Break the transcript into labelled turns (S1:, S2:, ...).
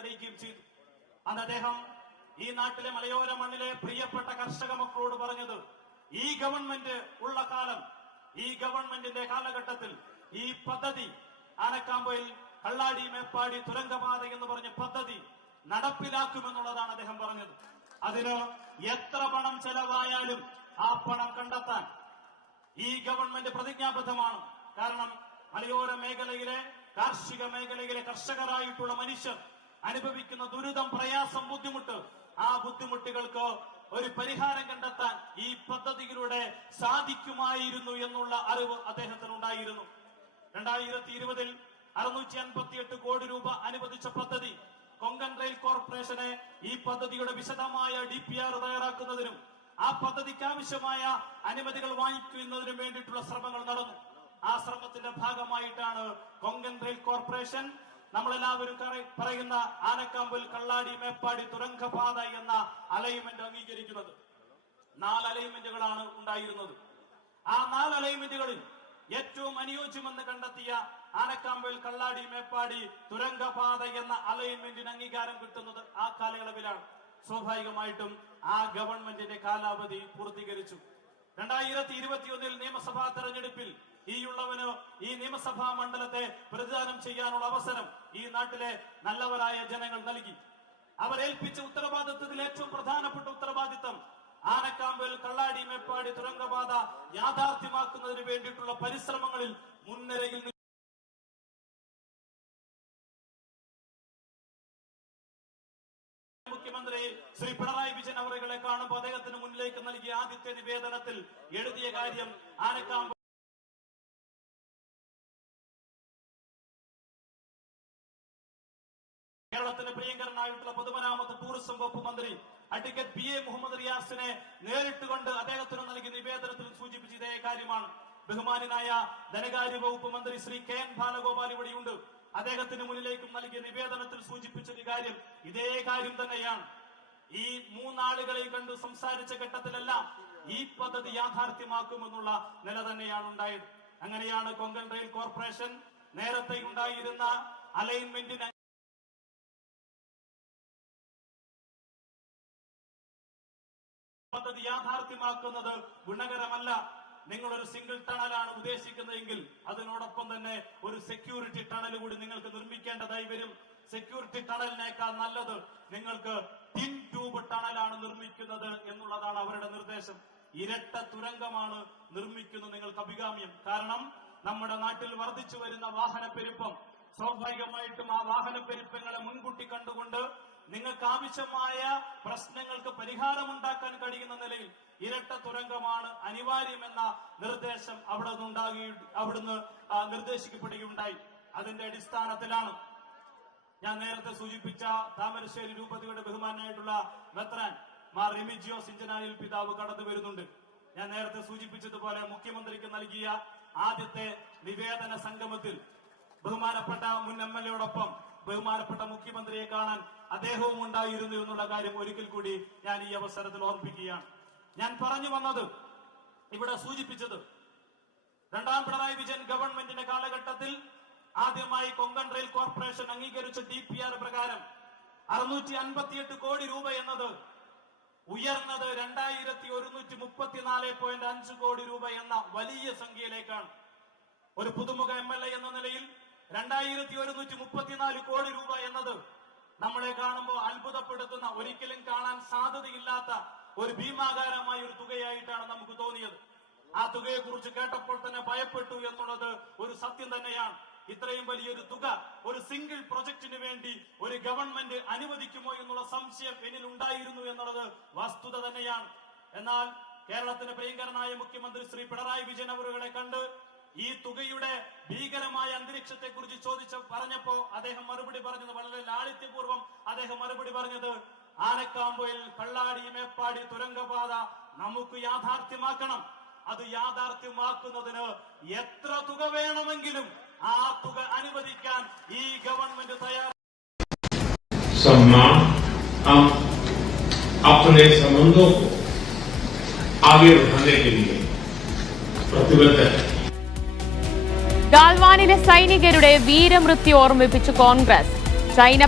S1: അറിയിക്കുകയും ചെയ്തു. അന്ന് അദ്ദേഹം ഈ നാട്ടിലെ മലയോര മണ്ണിലെ പ്രിയപ്പെട്ട കർഷക മക്കളോട് പറഞ്ഞത് ഈ ഗവൺമെന്റ് ഉള്ള കാലം ഈ ഗവൺമെന്റിന്റെ കാലഘട്ടത്തിൽ ഈ പദ്ധതി ആനക്കാമ്പയിൽ കള്ളാടി മേപ്പാടി തുരങ്കപാത എന്ന് പറഞ്ഞ പദ്ധതി നടപ്പിലാക്കുമെന്നുള്ളതാണ് അദ്ദേഹം പറഞ്ഞത്. അതിന് എത്ര പണം ചെലവായാലും ആ പണം കണ്ടെത്താൻ ഈ ഗവൺമെന്റ് പ്രതിജ്ഞാബദ്ധമാണ്. കാരണം മലയോര മേഖലയിലെ കാർഷിക മേഖലയിലെ കർഷകരായിട്ടുള്ള മനുഷ്യർ അനുഭവിക്കുന്ന ദുരിതം പ്രയാസം ബുദ്ധിമുട്ട് ആ ബുദ്ധിമുട്ടുകൾക്ക് ഒരു പരിഹാരം കണ്ടെത്താൻ ഈ പദ്ധതിയിലൂടെ സാധിക്കുമായിരുന്നു എന്നുള്ള അറിവ് അദ്ദേഹത്തിന് ഉണ്ടായിരുന്നു രണ്ടായിരത്തി ഇരുപതിൽ അറുന്നൂറ്റി അൻപത്തിയെട്ട് കോടി രൂപ അനുവദിച്ച പദ്ധതി കൊങ്കൺ റെയിൽ കോർപ്പറേഷനെ ഈ പദ്ധതിയുടെ വിശദമായ ഡി പി ആർ തയ്യാറാക്കുന്നതിനും ആ പദ്ധതിക്ക് ആവശ്യമായ അനുമതികൾ വാങ്ങിക്കുന്നതിനും വേണ്ടിയിട്ടുള്ള ശ്രമങ്ങൾ നടന്നു. ആ ശ്രമത്തിന്റെ ഭാഗമായിട്ടാണ് കൊങ്കൺ റെയിൽ കോർപ്പറേഷൻ നമ്മളെല്ലാവരും പറയുന്ന ആനക്കാമ്പൽ കള്ളാടി മേപ്പാടി തുരങ്കപാത എന്ന അലൈൻമെന്റ് അംഗീകരിക്കുന്നത്. നാല് അലൈൻമെന്റുകളാണ് ഉണ്ടായിരുന്നത്. ആ നാല് അലൈൻമെന്റുകളിൽ ഏറ്റവും അനുയോജ്യമെന്ന് കണ്ടെത്തിയ ആനക്കാമ്പൽ കള്ളാടി മേപ്പാടി തുരങ്കപാത എന്ന അലൈൻമെന്റിന് അംഗീകാരം കിട്ടുന്നത് ആ കാലയളവിലാണ്. സ്വാഭാവികമായിട്ടും ആ ഗവൺമെന്റിന്റെ കാലാവധി പൂർത്തീകരിച്ചു. രണ്ടായിരത്തി ഇരുപത്തിയൊന്നിൽ നിയമസഭാ തെരഞ്ഞെടുപ്പിൽ ഈ നിയമസഭാ മണ്ഡലത്തെ പ്രതിദാനം ചെയ്യാനുള്ള അവസരം ഈ നാട്ടിലെ നല്ലവരായ ജനങ്ങൾ നൽകി. അവരേൽപ്പിച്ച ഉത്തരവാദിത്വത്തിൽ ഏറ്റവും പ്രധാനപ്പെട്ട ഉത്തരവാദിത്തം ആനക്കാമ്പൽ കള്ളാടി മേപ്പാടി തുരങ്കപാത യാഥാർത്ഥ്യമാക്കുന്നതിന് വേണ്ടിയിട്ടുള്ള പരിശ്രമങ്ങളിൽ മുൻനിരയിൽ മുഖ്യമന്ത്രി ശ്രീ പിണറായി വിജയൻ അവരുകളെ കാണുമ്പോൾ അദ്ദേഹത്തിന് മുന്നിലേക്ക് നൽകിയ ആദ്യത്തെ നിവേദനത്തിൽ എഴുതിയ കാര്യം ആനക്കാമ്പ് കേരളത്തിന്റെ പ്രിയങ്കരനായിട്ടുള്ള പൊതുമരാമത്ത് ടൂറിസം വകുപ്പ് മന്ത്രി അഡ്വക്കേറ്റ് പി എ മുഹമ്മദ് റിയാസിനെ നേരിട്ട് കൊണ്ട് അദ്ദേഹത്തിന് നൽകിയ നിവേദനത്തിൽ സൂചിപ്പിച്ച ഇതേ കാര്യമാണ്. ബഹുമാനായ ധനകാര്യ വകുപ്പ് മന്ത്രി ശ്രീ കെ എൻ ബാലഗോപാൽ ഇവിടെയുണ്ട്. അദ്ദേഹത്തിന് മുന്നിലേക്കും നൽകിയ നിവേദനത്തിൽ സൂചിപ്പിച്ചൊരു കാര്യം ഇതേ കാര്യം തന്നെയാണ്. ഈ മൂന്നാളുകളെ കണ്ടു സംസാരിച്ച ഘട്ടത്തിലെല്ലാം ഈ പദ്ധതി യാഥാർത്ഥ്യമാക്കുമെന്നുള്ള നില തന്നെയാണ് ഉണ്ടായത്. അങ്ങനെയാണ് കൊങ്കൺ റെയിൽ കോർപ്പറേഷൻ നേരത്തെ ഉണ്ടായിരുന്ന അലൈൻമെന്റിന് പദ്ധതി യാഥാർത്ഥ്യമാക്കുന്നത് ഗുണകരമല്ല. നിങ്ങൾ ഒരു സിംഗിൾ ടണലാണ് ഉദ്ദേശിക്കുന്നതെങ്കിൽ അതിനോടൊപ്പം തന്നെ ഒരു സെക്യൂരിറ്റി ടണൽ കൂടി നിങ്ങൾക്ക് നിർമ്മിക്കേണ്ടതായി വരും. സെക്യൂരിറ്റി ടണലിനേക്കാൾ നല്ലത് നിങ്ങൾക്ക് ടിൻ ട്യൂബ് ടണലാണ് നിർമ്മിക്കുന്നത് എന്നുള്ളതാണ് അവരുടെ നിർദ്ദേശം. ഇരട്ട തുരങ്കമാണ് നിർമ്മിക്കുന്നത് നിങ്ങൾക്ക് അഭികാമ്യം. കാരണം നമ്മുടെ നാട്ടിൽ വർദ്ധിച്ചു വരുന്ന വാഹന പെരുപ്പം സ്വാഭാവികമായിട്ടും ആ വാഹന പെരുപ്പങ്ങളെ മുൻകൂട്ടി കണ്ടുകൊണ്ട് നിങ്ങൾക്ക് ആവശ്യമായ പ്രശ്നങ്ങൾക്ക് പരിഹാരം ഉണ്ടാക്കാൻ കഴിയുന്ന നിലയിൽ ഇരട്ട തുരങ്കമാണ് അനിവാര്യമെന്ന നിർദ്ദേശം അവിടെ നിന്നുണ്ടാകി അവിടുന്ന് നിർദ്ദേശിക്കപ്പെടുകയുണ്ടായി. അതിന്റെ അടിസ്ഥാനത്തിലാണ് ഞാൻ നേരത്തെ സൂചിപ്പിച്ച താമരശ്ശേരി രൂപതയുടെ ബഹുമാനായിട്ടുള്ള മെത്രാൻ മാർ റിമിജിയോ ഇഞ്ചനാനിൽ പിതാവ് കടന്നു വരുന്നുണ്ട്. ഞാൻ നേരത്തെ സൂചിപ്പിച്ചതുപോലെ മുഖ്യമന്ത്രിക്ക് നൽകിയ ആദ്യത്തെ നിവേദന സംഗമത്തിൽ ബഹുമാനപ്പെട്ട മുൻ എം എൽ എയോടൊപ്പം ബഹുമാനപ്പെട്ട മുഖ്യമന്ത്രിയെ കാണാൻ അദ്ദേഹവും ഉണ്ടായിരുന്നു എന്നുള്ള കാര്യം ഒരിക്കൽ കൂടി ഞാൻ ഈ അവസരത്തിൽ ഓർമ്മിപ്പിക്കുകയാണ്. ഞാൻ പറഞ്ഞു വന്നത് ഇവിടെ സൂചിപ്പിച്ചത് രണ്ടാം പിണറായി വിജയൻ ഗവൺമെന്റിന്റെ കാലഘട്ടത്തിൽ ആദ്യമായി കൊങ്കൺ റെയിൽ കോർപ്പറേഷൻ അംഗീകരിച്ച ഡി പി ആർ പ്രകാരം അറുന്നൂറ്റി അൻപത്തിയെട്ട് കോടി രൂപ എന്നത് ഉയർന്നത് രണ്ടായിരത്തി ഒരുന്നൂറ്റി മുപ്പത്തിനാല് പോയിന്റ് അഞ്ച് കോടി രൂപ എന്ന വലിയ സംഖ്യയിലേക്കാണ്. ഒരു പുതുമുഖ എം എൽ എ എന്ന നിലയിൽ രണ്ടായിരത്തി ഒരുന്നൂറ്റി മുപ്പത്തിനാല് കോടി രൂപ എന്നത് നമ്മളെ കാണുമ്പോൾ അത്ഭുതപ്പെടുത്തുന്ന ഒരിക്കലും കാണാൻ സാധ്യതയില്ലാത്ത ഒരു ഭീമാകാരമായ ഒരു തുകയായിട്ടാണ് നമുക്ക് തോന്നിയത്. ആ തുകയെ കുറിച്ച് കേട്ടപ്പോൾ തന്നെ ഭയപ്പെട്ടു എന്നുള്ളത് ഒരു സത്യം തന്നെയാണ്. ഇത്രയും വലിയൊരു തുക ഒരു സിംഗിൾ പ്രൊജക്ടിന് വേണ്ടി ഒരു ഗവൺമെന്റ് അനുവദിക്കുമോ എന്നുള്ള സംശയം എന്നിൽ ഉണ്ടായിരുന്നു എന്നുള്ളത് വസ്തുത തന്നെയാണ്. എന്നാൽ കേരളത്തിന്റെ പ്രിയങ്കരനായ മുഖ്യമന്ത്രി ശ്രീ പിണറായി വിജയൻ അവരുകളെ കണ്ട് ഈ തുകയുടെ ഭീകരമായ അന്തരീക്ഷത്തെ കുറിച്ച് ചോദിച്ച പറഞ്ഞപ്പോ അദ്ദേഹം മറുപടി പറഞ്ഞത് വളരെ ലാളിത്യപൂർവ്വം അദ്ദേഹം മറുപടി പറഞ്ഞത് ആനക്കാമ്പൊയിൽ കള്ളാടി മേപ്പാടി തുരങ്കപാത നമുക്ക് യാഥാർത്ഥ്യമാക്കണം അത് യാഥാർത്ഥ്യമാക്കുന്നതിന് എത്ര തുക വേണമെങ്കിലും ആ തുക അനുവദിക്കാൻ ഈ ഗവൺമെന്റ് തയ്യാർ
S2: सम्मान हम अपने संबंधों को आगे बढ़ाने के लिए प्रतिबद्ध है
S3: ഗാൽവാനിലെ സൈനികരുടെ വീരമൃത്യു ഓർമ്മിപ്പിച്ചു കോൺഗ്രസ്. ചൈന